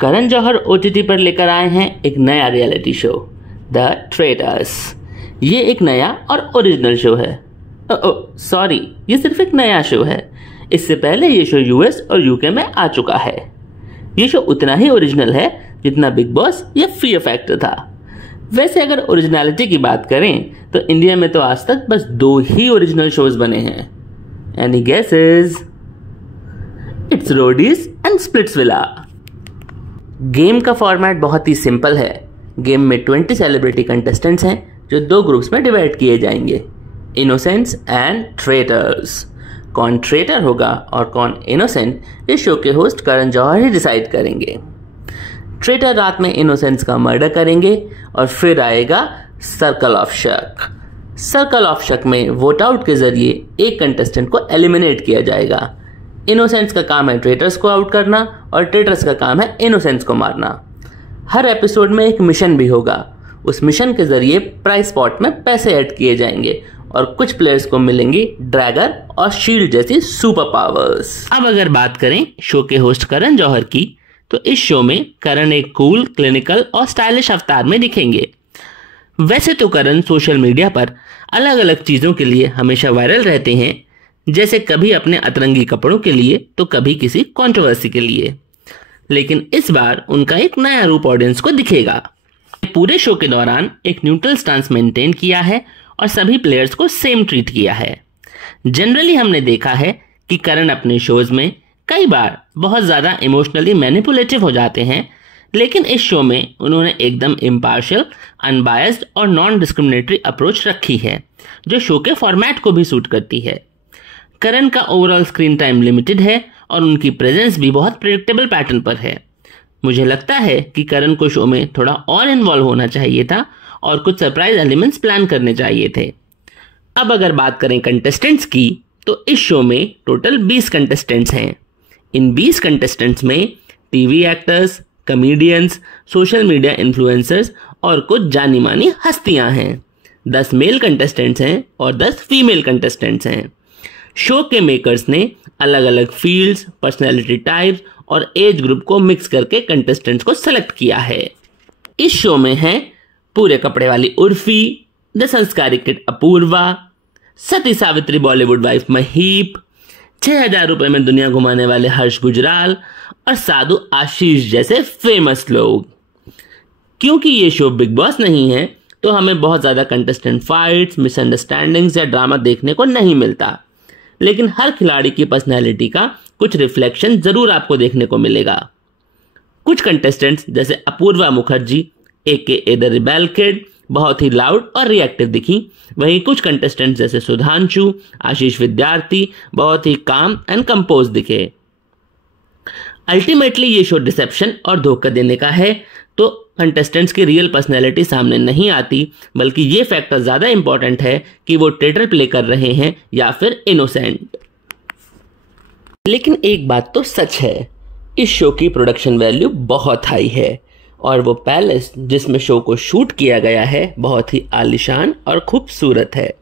Karan Johar OTT पर लेकर आए हैं एक नया रियलिटी शो द ट्रेटर्स। ये एक नया और ओरिजिनल शो है। सॉरी, ये सिर्फ एक नया शो है। इससे पहले ये शो US और UK में आ चुका है। ये शो उतना ही ओरिजिनल है जितना बिग बॉस या फियर फैक्टर था। वैसे अगर ओरिजिनलिटी की बात करें तो इंडिया में तो आज तक बस 2 ही ओरिजिनल शोज बने हैं। Any guesses? It's Roadies and Splitsvilla. Game का फॉर्मेट बहुत ही सिंपल है। गेम में 20 सेलिब्रिटी कंटेस्टेंट्स हैं जो 2 ग्रुप्स में डिवाइड किए जाएंगे, इनोसेंट्स एंड ट्रेटर्स। कौन ट्रेटर होगा और कौन इनोसेंट इस शो के होस्ट करण जौहर ही डिसाइड करेंगे। ट्रेटर रात में इनोसेंट्स का मर्डर करेंगे और फिर आएगा सर्कल ऑफ शक। सर्कल ऑफ शक में वोट आउट के जरिए एक कंटेस्टेंट को एलिमिनेट किया जाएगा। इनोसेंट्स का काम है ट्रेटर्स को आउट करना और ट्रेटर्स का काम है इनोसेंट्स को मारना। हर एपिसोड में एक मिशन भी होगा। उस मिशन के जरिए प्राइस पॉट में पैसे ऐड किए जाएंगे और कुछ प्लेयर्स को मिलेंगी ड्रैगन और शील्ड जैसी सुपर पावर्स। अब अगर बात करें शो के होस्ट करण जौहर की, तो इस शो में करण एक कूल, क्लिनिकल और स्टाइलिश अवतार में दिखेंगे। वैसे तो करण सोशल मीडिया पर अलग अलग चीज़ों के लिए हमेशा वायरल रहते हैं, जैसे कभी अपने अतरंगी कपड़ों के लिए तो कभी किसी कंट्रोवर्सी के लिए। लेकिन इस बार उनका एक नया रूप ऑडियंस को दिखेगा। पूरे शो के दौरान एक न्यूट्रल स्टांस मेंटेन किया है और सभी प्लेयर्स को सेम ट्रीट किया है। जनरली हमने देखा है कि करण अपने शोज में कई बार बहुत ज़्यादा इमोशनली मैनिपुलेटिव हो जाते हैं, लेकिन इस शो में उन्होंने एकदम इम्पार्शियल, अनबायस्ड और नॉन डिस्क्रिमिनेटरी अप्रोच रखी है, जो शो के फॉर्मेट को भी सूट करती है। करण का ओवरऑल स्क्रीन टाइम लिमिटेड है और उनकी प्रेजेंस भी बहुत प्रेडिक्टेबल पैटर्न पर है। मुझे लगता है कि करण को शो में थोड़ा और इन्वॉल्व होना चाहिए था और कुछ सरप्राइज एलिमेंट्स प्लान करने चाहिए थे। अब अगर बात करें कंटेस्टेंट्स की, तो इस शो में टोटल 20 कंटेस्टेंट्स हैं। इन 20 कंटेस्टेंट्स में TV actors, comedians, social media influencers और कुछ जानी मानी हस्तियां हैं। 10 मेल कंटेस्टेंट्स हैं और 10 फीमेल कंटेस्टेंट्स हैं। शो के मेकर्स ने अलग अलग फील्ड्स, पर्सनैलिटी टाइप्स और एज ग्रुप को मिक्स करके कंटेस्टेंट्स को सेलेक्ट किया है। इस शो में है पूरे कपड़े वाली उर्फी, द संस्कारी किड अपूर्वा, सती सावित्री बॉलीवुड वाइफ महीप, 6000 रुपए में दुनिया घुमाने वाले हर्ष गुजराल और साधु आशीष जैसे फेमस लोग। क्योंकि ये शो बिग बॉस नहीं है, तो हमें बहुत ज़्यादा कंटेस्टेंट फाइट्स, मिसअंडरस्टैंडिंग्स या ड्रामा देखने को नहीं मिलता, लेकिन हर खिलाड़ी की पर्सनैलिटी का कुछ रिफ्लेक्शन ज़रूर आपको देखने को मिलेगा। कुछ कंटेस्टेंट्स जैसे Apurva Mukherjee AKA the rebel kid बहुत ही लाउड और रिएक्टिव दिखी, वहीं कुछ कंटेस्टेंट्स जैसे सुधांशु, आशीष विद्यार्थी बहुत ही काम एंड कंपोज दिखे। अल्टीमेटली ये शो डिसेप्शन और धोखा देने का है, तो कंटेस्टेंट्स की रियल पर्सनैलिटी सामने नहीं आती, बल्कि ये फैक्टर ज़्यादा इंपॉर्टेंट है कि वो ट्रेटर प्ले कर रहे हैं या फिर इनोसेंट। लेकिन एक बात तो सच है, इस शो की प्रोडक्शन वैल्यू बहुत हाई है और वो पैलेस जिसमें शो को शूट किया गया है बहुत ही आलीशान और खूबसूरत है।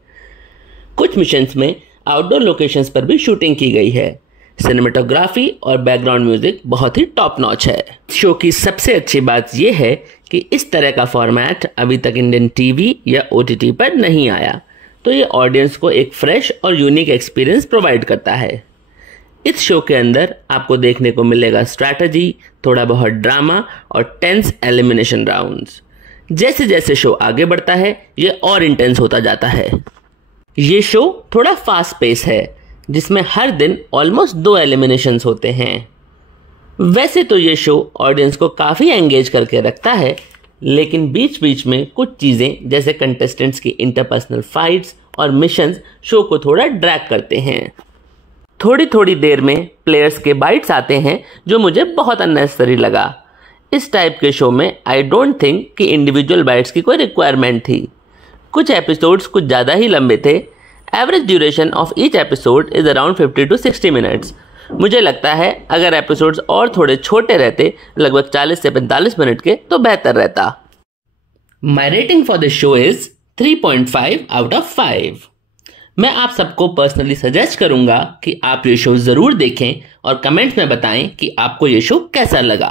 कुछ मिशंस में आउटडोर लोकेशंस पर भी शूटिंग की गई है। सिनेमेटोग्राफी और बैकग्राउंड म्यूजिक बहुत ही टॉप नॉच है। शो की सबसे अच्छी बात यह है कि इस तरह का फॉर्मेट अभी तक इंडियन टीवी या OTT पर नहीं आया, तो ये ऑडियंस को एक फ्रेश और यूनिक एक्सपीरियंस प्रोवाइड करता है। इस शो के अंदर आपको देखने को मिलेगा स्ट्रैटेजी, थोड़ा बहुत ड्रामा और टेंस एलिमिनेशन राउंड्स। जैसे जैसे शो आगे बढ़ता है ये और इंटेंस होता जाता है। ये शो थोड़ा फास्ट पेस है, जिसमें हर दिन ऑलमोस्ट 2 एलिमिनेशंस होते हैं। वैसे तो ये शो ऑडियंस को काफ़ी एंगेज करके रखता है, लेकिन बीच बीच में कुछ चीज़ें जैसे कंटेस्टेंट्स की इंटरपर्सनल फाइट्स और मिशंस शो को थोड़ा ड्रैग करते हैं। थोड़ी थोड़ी देर में प्लेयर्स के बाइट्स आते हैं, जो मुझे बहुत अननेसेसरी लगा। इस टाइप के शो में आई डोंट थिंक कि इंडिविजुअल बाइट्स की कोई रिक्वायरमेंट थी। कुछ एपिसोड्स कुछ ज़्यादा ही लंबे थे। Average duration of each episode is around 50 to 60 minutes. मुझे लगता है अगर एपिसोड्स और थोड़े छोटे रहते, लगभग 40 से 45 मिनट के, तो बेहतर रहता। माई rating for this show is 3.5 out of 5। मैं आप सबको पर्सनली सजेस्ट करूंगा कि आप ये शो ज़रूर देखें और कमेंट्स में बताएं कि आपको ये शो कैसा लगा।